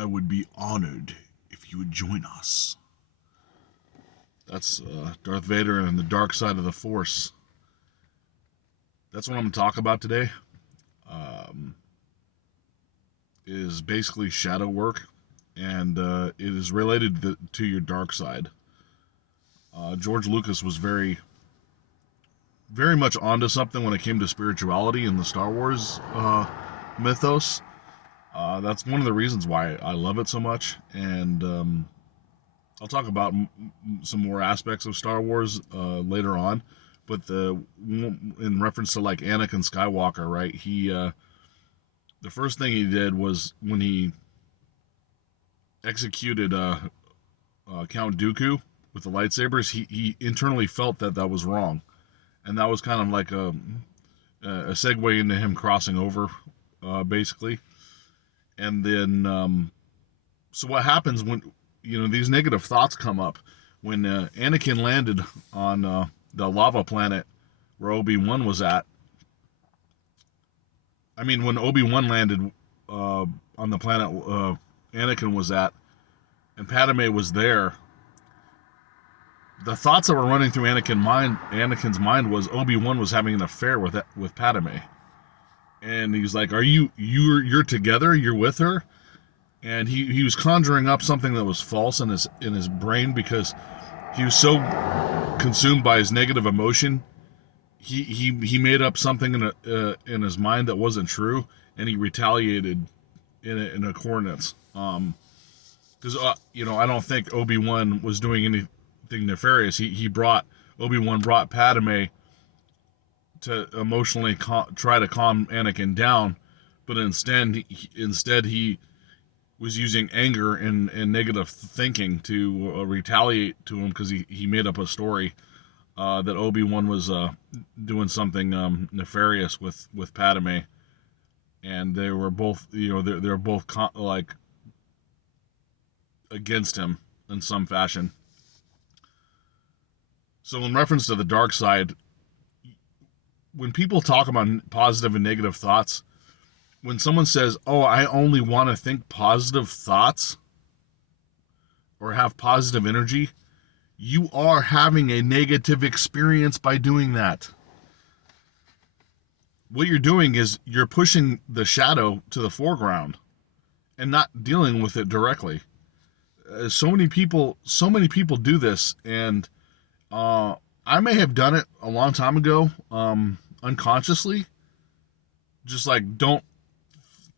I would be honored if you would join us. That's Darth Vader and the dark side of the Force. That's what I'm going to talk about today. Um, is basically shadow work, and it is related to your dark side. George Lucas was very much onto something when it came to spirituality in the Star Wars mythos. That's one of the reasons why I love it so much, and I'll talk about some more aspects of Star Wars later on. But in reference to like Anakin Skywalker, right? The first thing he did was when he executed Count Dooku with the lightsabers. He internally felt that was wrong, and that was kind of like a segue into him crossing over, basically. And then, so what happens when these negative thoughts come up when Anakin landed on the lava planet where Obi-Wan was at. I mean, when Obi-Wan landed on the planet Anakin was at, and Padme was there, the thoughts that were running through Anakin's mind was Obi-Wan was having an affair with Padme, and he's like, "Are you're together? You're with her?" And he was conjuring up something that was false in his brain because he was so consumed by his negative emotion. He made up something in his mind that wasn't true, and he retaliated in accordance. Because I don't think Obi-Wan was doing anything nefarious. Obi-Wan brought Padme to emotionally try to calm Anakin down, but instead he was using anger and negative thinking to retaliate to him because he made up a story that Obi-Wan was doing something nefarious with Padme, and they were both they're both like against him in some fashion. So in reference to the dark side, when people talk about positive and negative thoughts, when someone says, "Oh, I only want to think positive thoughts or have positive energy," you are having a negative experience by doing that. What you're doing is you're pushing the shadow to the foreground and not dealing with it directly. So many people do this, and I may have done it a long time ago, unconsciously. Just like, don't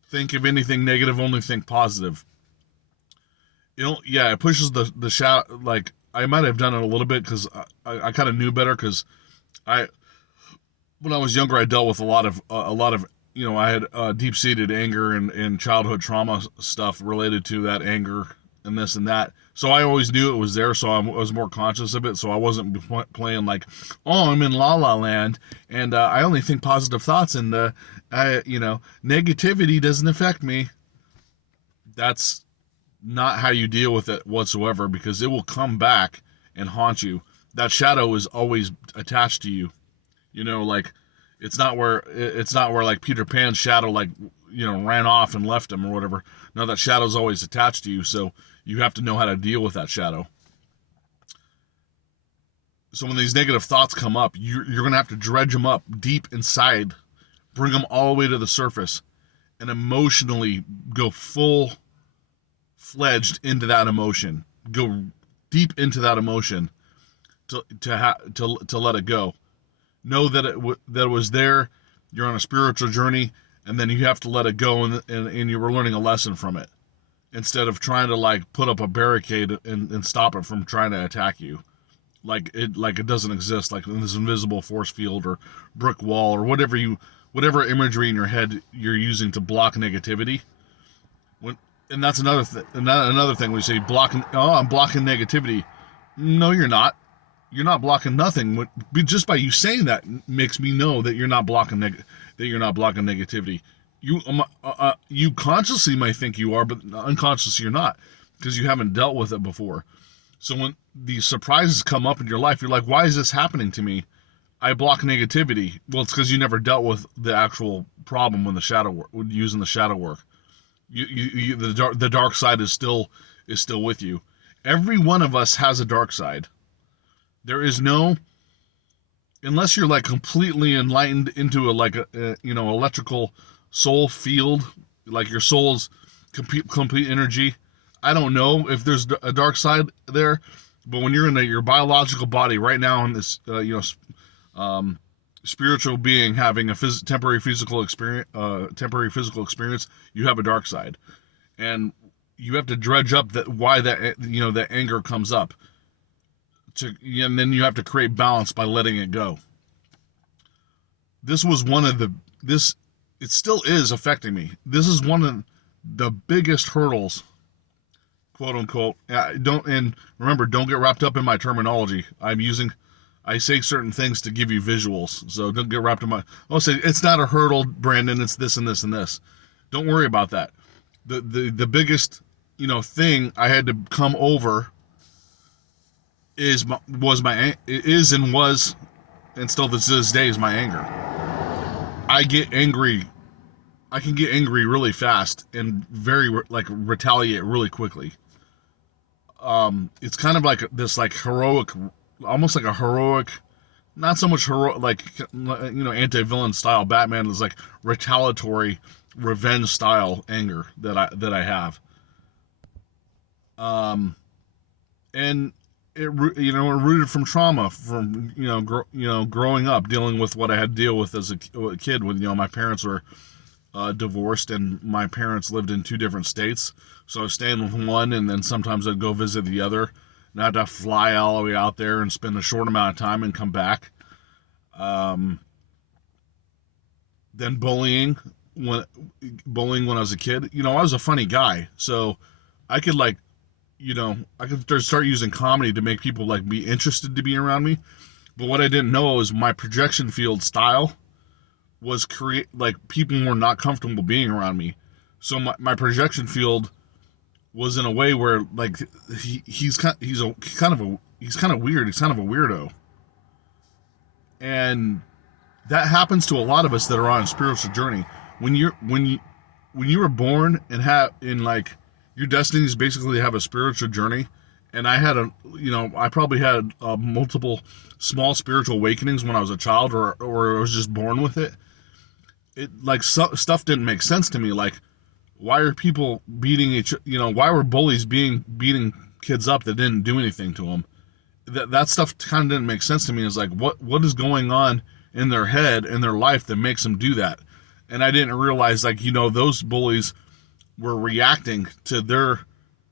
think of anything negative, only think positive. It pushes the shadow. Like, I might have done it a little bit because I kind of knew better because when I was younger, I dealt with a lot of I had deep-seated anger and childhood trauma stuff related to that anger and this and that. So I always knew it was there, so I was more conscious of it. So I wasn't playing like, "Oh, I'm in La La Land and I only think positive thoughts and negativity doesn't affect me." That's not how you deal with it whatsoever, because it will come back and haunt you. That shadow is always attached to you. Like, it's not where like Peter Pan's shadow ran off and left him or whatever. No, that shadow's always attached to you, so you have to know how to deal with that shadow. So when these negative thoughts come up, you're going to have to dredge them up deep inside, bring them all the way to the surface, and emotionally go full-fledged into that emotion. Go deep into that emotion to let it go. Know that it was there. You're on a spiritual journey, and then you have to let it go, and you were learning a lesson from it, instead of trying to like put up a barricade and stop it from trying to attack you, like it doesn't exist, like in this invisible force field or brick wall or whatever imagery in your head you're using to block negativity. And that's another thing when you say blocking. "Oh, I'm blocking negativity." No, you're not. You're not blocking nothing. Just by you saying that makes me know that you're not blocking negativity. You consciously might think you are, but unconsciously you're not, because you haven't dealt with it before. So when these surprises come up in your life, you're like, "Why is this happening to me? I block negativity." Well, it's because you never dealt with the actual problem when using the shadow work. The dark side is still with you. Every one of us has a dark side. There is no, unless you're like completely enlightened into a electrical soul field, like your soul's complete energy. I don't know if there's a dark side there, but when you're in your biological body right now in this spiritual being having a temporary physical experience, you have a dark side, and you have to dredge up why that anger comes up. And then you have to create balance by letting it go. This was one of this. It still is affecting me. This is one of the biggest hurdles, quote unquote. And remember, don't get wrapped up in my terminology. I say certain things to give you visuals, so don't get wrapped in my. I'll say it's not a hurdle, Brandon. It's this and this and this. Don't worry about that. The biggest thing I had to come over was and still to this day is my anger. I get angry. I can get angry really fast and retaliate really quickly. It's kind of like this heroic, almost like a heroic, not so much heroic anti-villain style. Batman is like retaliatory, revenge style anger that I have. And it rooted from trauma from growing up, dealing with what I had to deal with as a kid when my parents were divorced and my parents lived in two different states, so I was staying with one and then sometimes I'd go visit the other and I'd have to fly all the way out there and spend a short amount of time and come back. Then bullying when I was a kid. I was a funny guy, so I could I could start using comedy to make people be interested to be around me. But what I didn't know is my projection field style was people were not comfortable being around me. So my projection field was in a way where he's kind of weird. He's kind of a weirdo. And that happens to a lot of us that are on a spiritual journey. When you were born and your destiny is basically to have a spiritual journey. And I had I probably had multiple small spiritual awakenings when I was a child, or I was just born with it. Stuff didn't make sense to me. Why are people beating why were bullies beating kids up that didn't do anything to them? That stuff kind of didn't make sense to me. It's what is going on in their head and their life that makes them do that? And I didn't realize those bullies were reacting to their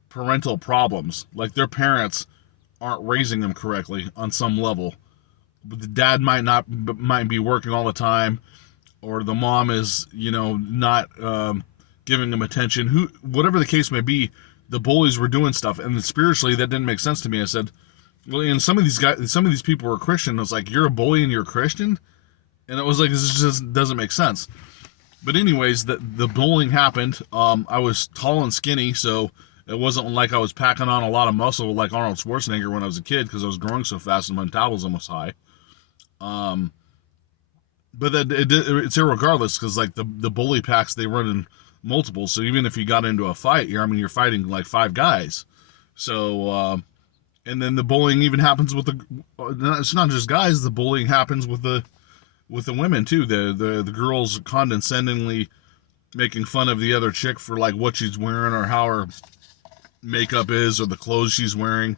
parental problems. Their parents aren't raising them correctly on some level. The dad might be working all the time, or the mom is not giving them attention. Whatever the case may be, the bullies were doing stuff, and spiritually that didn't make sense to me. I said, well, and some of these people were Christian. I was like, you're a bully and you're a Christian, and it was this just doesn't make sense. But anyways, the bullying happened. I was tall and skinny, so it wasn't like I was packing on a lot of muscle like Arnold Schwarzenegger when I was a kid, because I was growing so fast and my metabolism was high. But it's irregardless, because the bully packs, they run in multiples. So even if you got into a fight, you're fighting five guys. So and then the bullying even happens with it's not just guys. The bullying happens with the women too. The girls condescendingly making fun of the other chick for what she's wearing or how her makeup is or the clothes she's wearing.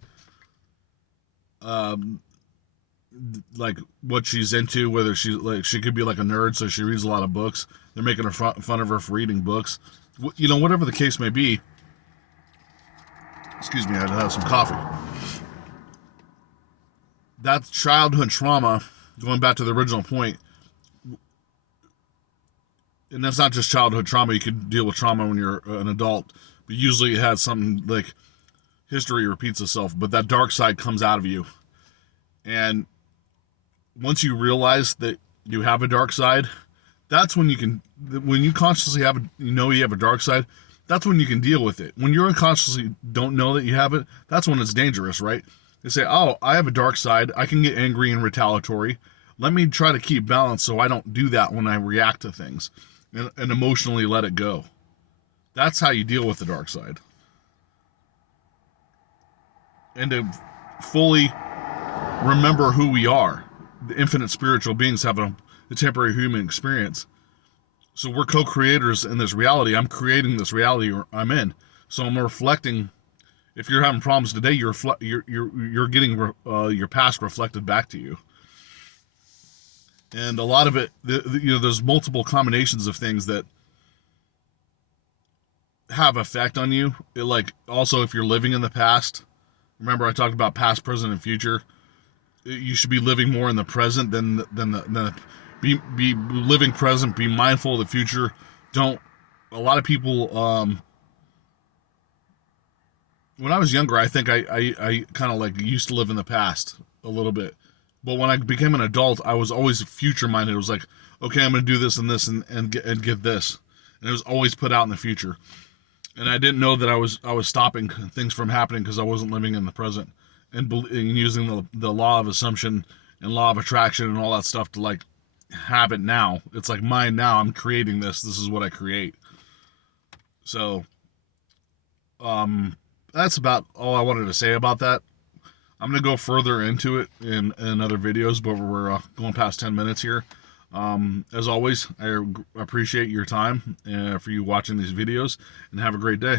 What she's into, whether she could be a nerd, so she reads a lot of books. They're making fun of her for reading books. Whatever the case may be. Excuse me, I had to have some coffee. That's childhood trauma, going back to the original point. And that's not just childhood trauma. You could deal with trauma when you're an adult, but usually it has something history repeats itself, but that dark side comes out of you. And once you realize that you have a dark side, that's when you consciously you have a dark side, that's when you can deal with it. When you unconsciously don't know that you have it, that's when it's dangerous, right? They say, oh, I have a dark side. I can get angry and retaliatory. Let me try to keep balance so I don't do that when I react to things and emotionally let it go. That's how you deal with the dark side. And to fully remember who we are. The infinite spiritual beings have a temporary human experience. So we're co-creators in this reality. I'm creating this reality I'm in. So I'm reflecting. If you're having problems today, you're getting your past reflected back to you. And a lot of it, there's multiple combinations of things that have effect on you. Like also, if you're living in the past, remember I talked about past, present, and future. You should be living more in the present than be living present. Be mindful of the future. Don't. A lot of people. When I was younger, I think I kind of like used to live in the past a little bit. But when I became an adult, I was always future minded. It was like, okay, I'm going to do this and this and get this, and it was always put out in the future. And I didn't know that I was stopping things from happening because I wasn't living in the present and using the law of assumption and law of attraction and all that stuff to like have it now. It's like mine now. I'm creating this. This is what I create. So, that's about all I wanted to say about that. I'm gonna go further into it in other videos, but we're going past 10 minutes here. As always, I appreciate your time for you watching these videos, and have a great day.